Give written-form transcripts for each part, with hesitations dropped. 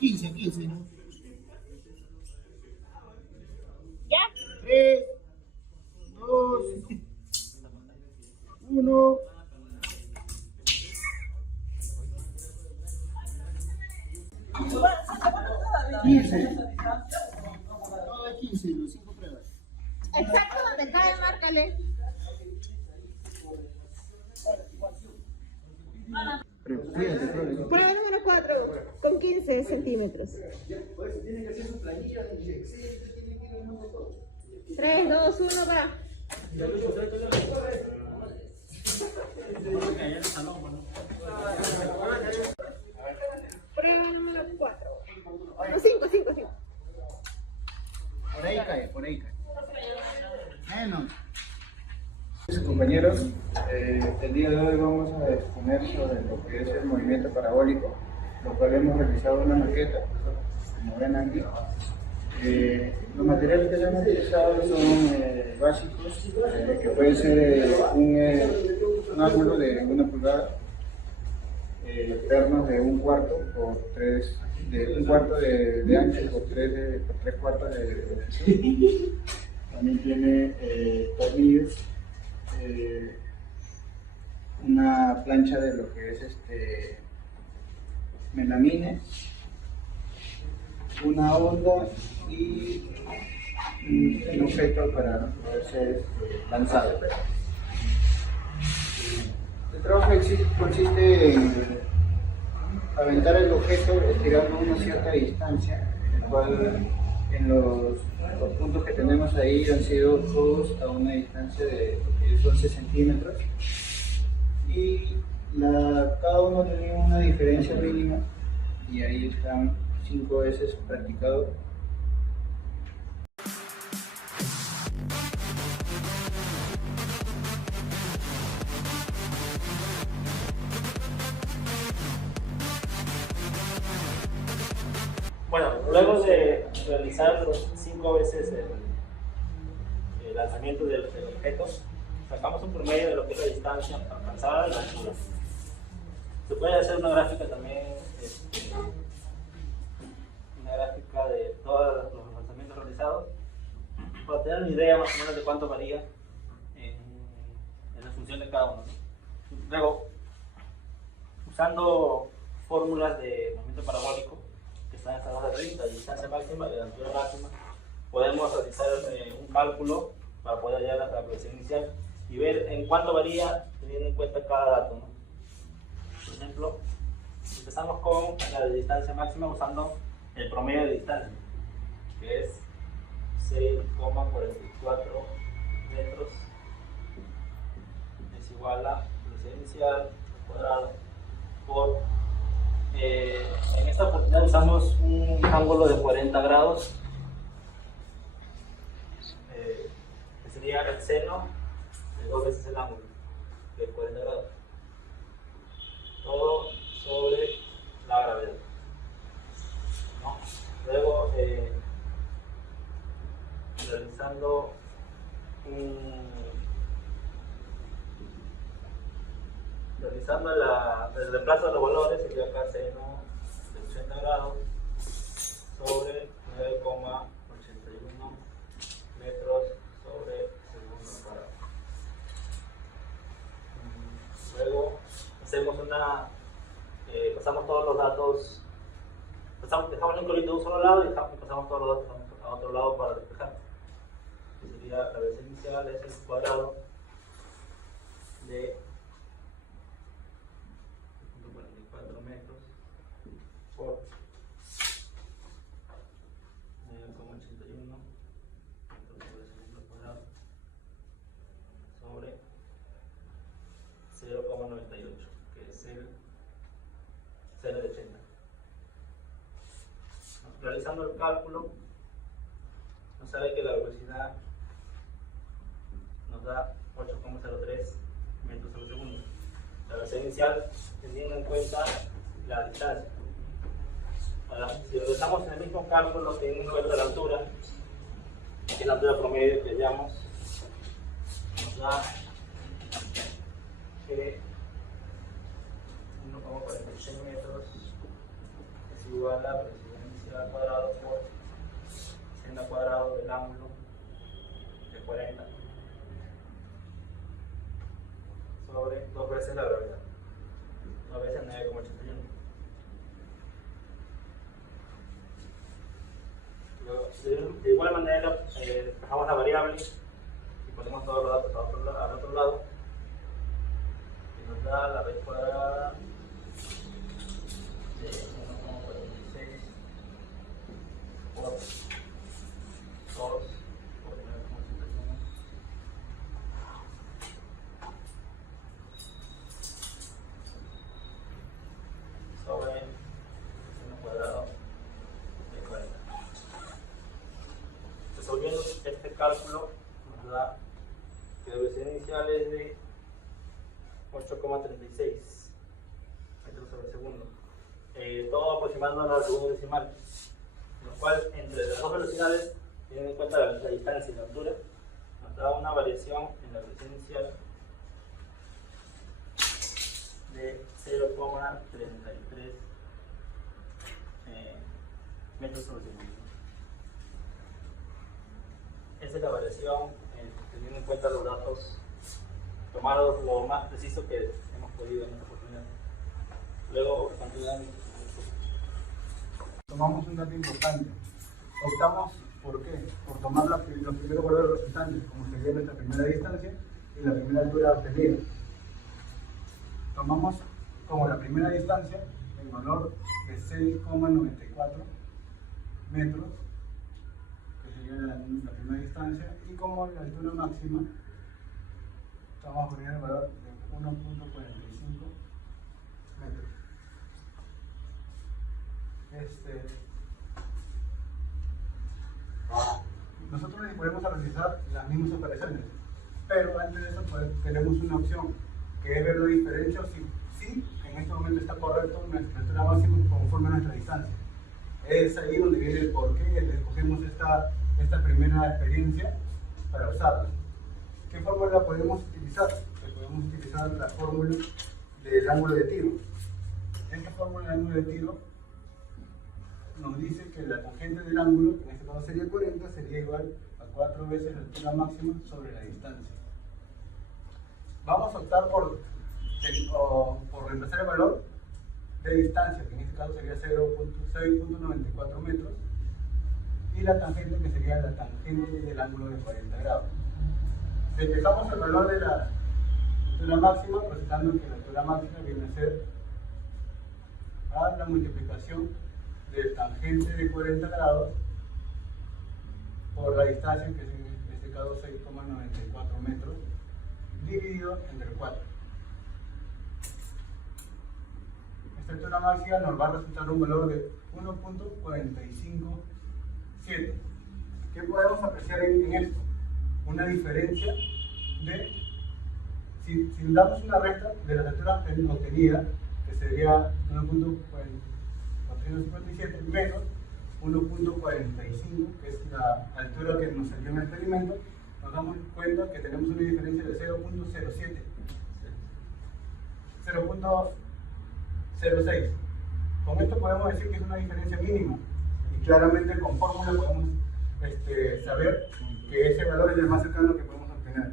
15. ¿Ya? 3, 2, 1. 15. Todo es 15, los 5 pruebas. Exacto donde cae, márcale. Prueba número 4, con 15 centímetros. 3, 2, 1, para. Prueba número 4. No, 5. Por ahí cae. Menos. Compañeros, el día de hoy vamos a exponer sobre lo que es el movimiento parabólico, lo cual hemos realizado una maqueta, como ven aquí. Los materiales que se han utilizado son básicos, que pueden ser un ángulo de 1 pulgada, pernos de 1/4 por 3, de 1/4 de ancho por 3/4 de longitud. También tiene tornillos, una plancha de lo que es melamine, una onda y un objeto para poder ser lanzado. El trabajo consiste en aventar el objeto estirando una cierta distancia, el cual en los puntos que tenemos ahí han sido todos a una distancia de 11 centímetros y cada uno tenía una diferencia mínima y ahí están 5 veces practicado. Bueno, luego de realizar 5 veces el lanzamiento del objeto, sacamos un promedio de lo que es la distancia alcanzada y la altura. Se puede hacer una gráfica también, una gráfica de todos los lanzamientos realizados, para tener una idea más o menos de cuánto varía en la función de cada uno, ¿no? Luego, usando fórmulas de movimiento parabólico, que están establecidas de la distancia máxima y la altura máxima, podemos realizar un cálculo para poder hallar la velocidad inicial y ver en cuánto varía teniendo en cuenta cada dato, ¿no? Por ejemplo, empezamos con la distancia máxima usando el promedio de distancia, que es 6,44 metros, es igual a velocidad inicial al cuadrado por en esta oportunidad usamos un ángulo de 40 grados, que sería el seno de 2 veces el ángulo de 40 grados, todo sobre la gravedad, ¿no? Luego, realizando el reemplazo de los valores, sería acá seno de 80 grados sobre 9,81 metros sobre segundo cuadrado. Luego hacemos pasamos todos los datos, dejamos el colito de un solo lado y pasamos todos los datos a otro lado para despejar. Que sería la velocidad inicial es el cuadrado de 44 metros por 9,81 metros sobre segundo cuadrado sobre 0,98, que es el seno de 80. Realizando el cálculo, nos sale que la velocidad nos da 8,03 metros sobre segundo. La velocidad inicial teniendo en cuenta la distancia. Ahora, si realizamos en el mismo cálculo teniendo en cuenta la altura, que es la altura promedio que hallamos, nos da que 1,46 metros es igual a la velocidad inicial al cuadrado por seno al cuadrado del ángulo de 40 sobre 2 veces la gravedad, 2 veces 9,81. De igual manera, despejamos la variable y ponemos todos los datos al otro lado, y nos da la raíz cuadrada de 1,46 por 2 por 9,81 sobre seno cuadrado de 40. Resolviendo este cálculo nos da que la velocidad inicial es de 8,36 metros sobre segundo, todo aproximándonos al segundo decimal, lo cual entre las dos velocidades, teniendo en cuenta la distancia y la altura, nos da una variación en la velocidad inicial de 0,33 metros sobre segundo. Esa es la variación teniendo en cuenta los datos tomados lo más preciso que hemos podido en esta oportunidad. Luego continuamos. Tomamos un dato importante. Optamos, ¿por qué? Por tomar los primeros valores resultantes, como sería nuestra primera distancia y la primera altura obtenida. Tomamos como la primera distancia el valor de 6,94 metros, que sería la primera distancia, y como la altura máxima, estamos poniendo el valor de 1,45 metros. Nosotros podemos realizar las mismas operaciones, pero antes de eso tenemos una opción, que es ver la diferencia si en este momento está correcto nuestra altura máxima conforme a nuestra distancia. Es ahí donde viene el por qué escogemos esta primera experiencia para usarla. ¿Qué fórmula podemos utilizar? Podemos utilizar la fórmula del ángulo de tiro. Esta fórmula del ángulo de tiro nos dice que la tangente del ángulo, que en este caso sería 40, sería igual a 4 veces la altura máxima sobre la distancia. Vamos a optar por reemplazar el valor de distancia, que en este caso sería 6,94 metros, y la tangente, que sería la tangente del ángulo de 40 grados. Despejamos el valor de la altura máxima, presentando que la altura máxima viene a ser a la multiplicación del tangente de 40 grados por la distancia, que es en este caso 6,94 metros, dividido entre 4. Esta altura máxima nos va a resultar un valor de 1,457. ¿Qué podemos apreciar en esto? Una diferencia de, si damos una recta de las alturas obtenidas, que sería 1,457 menos 1,45, que es la altura que nos salió en el experimento, nos damos cuenta que tenemos una diferencia de 0,07, 0,06. Con esto podemos decir que es una diferencia mínima, y claramente con fórmula podemos saber que ese valor es el más cercano que podemos obtener.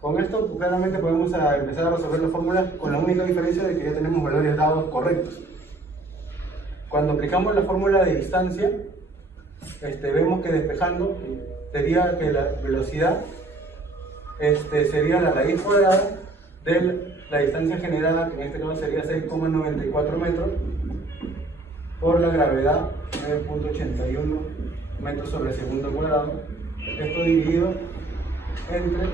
Con esto claramente podemos empezar a resolver la fórmula con la única diferencia de que ya tenemos valores dados correctos. Cuando aplicamos la fórmula de distancia, vemos que despejando sería que la velocidad sería la raíz cuadrada de la distancia generada, que en este caso sería 6,94 metros, por la gravedad 9,81 metros sobre segundo cuadrado. Esto dividido entre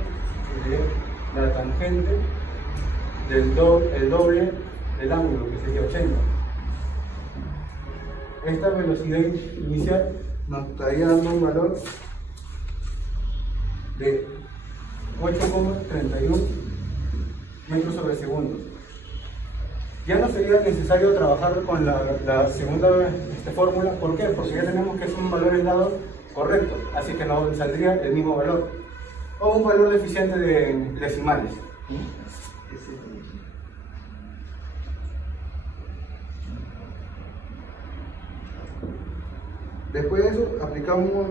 la tangente el doble del ángulo, que sería 80. Esta velocidad inicial nos estaría dando un valor de 8,31 metros sobre segundo. Ya no sería necesario trabajar con la segunda fórmula. ¿Por qué? Porque ya tenemos que son valores dados correctos, así que nos saldría el mismo valor, o un valor deficiente de decimales. Después de eso,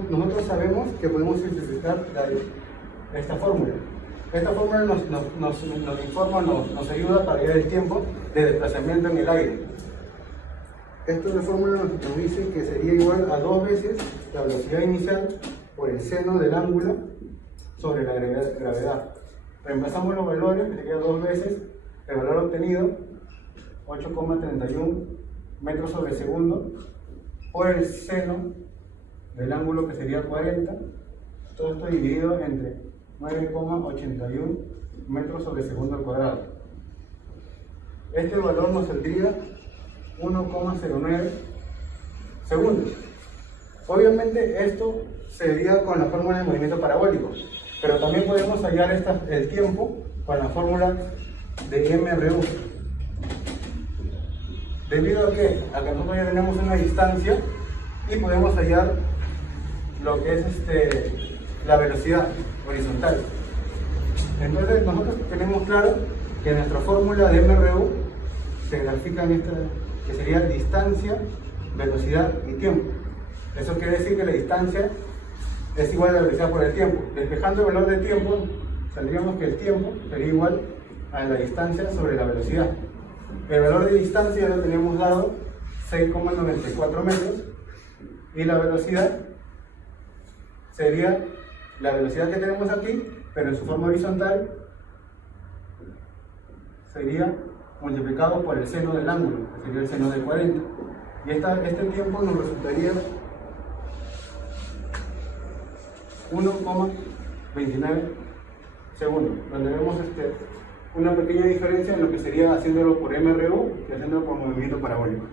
nosotros sabemos que podemos simplificar esta fórmula. Esta fórmula nos informa, nos ayuda para hallar el tiempo de desplazamiento en el aire. Esta fórmula nos dice que sería igual a 2 veces la velocidad inicial por el seno del ángulo sobre la gravedad. Reemplazamos los valores, que sería 2 veces el valor obtenido, 8,31 metros sobre segundo, por el seno del ángulo, que sería 40, todo esto dividido entre 9,81 metros sobre segundo al cuadrado. Este valor nos saldría 1,09 segundos. Obviamente esto sería con la fórmula de movimiento parabólico, pero también podemos hallar el tiempo con la fórmula de MRU. Debido a que nosotros ya tenemos una distancia y podemos hallar lo que es la velocidad horizontal. Entonces nosotros tenemos claro que nuestra fórmula de MRU se grafica en esta, que sería distancia, velocidad y tiempo. Eso quiere decir que la distancia es igual a la velocidad por el tiempo. Despejando el valor del tiempo, saldríamos que el tiempo sería igual a la distancia sobre la velocidad. El valor de distancia ya lo tenemos dado, 6,94 metros, y la velocidad sería la velocidad que tenemos aquí, pero en su forma horizontal sería multiplicado por el seno del ángulo, que sería el seno de 40. Y este tiempo nos resultaría 1,29 segundos, donde vemos una pequeña diferencia en lo que sería haciéndolo por MRU y haciéndolo por movimiento parabólico.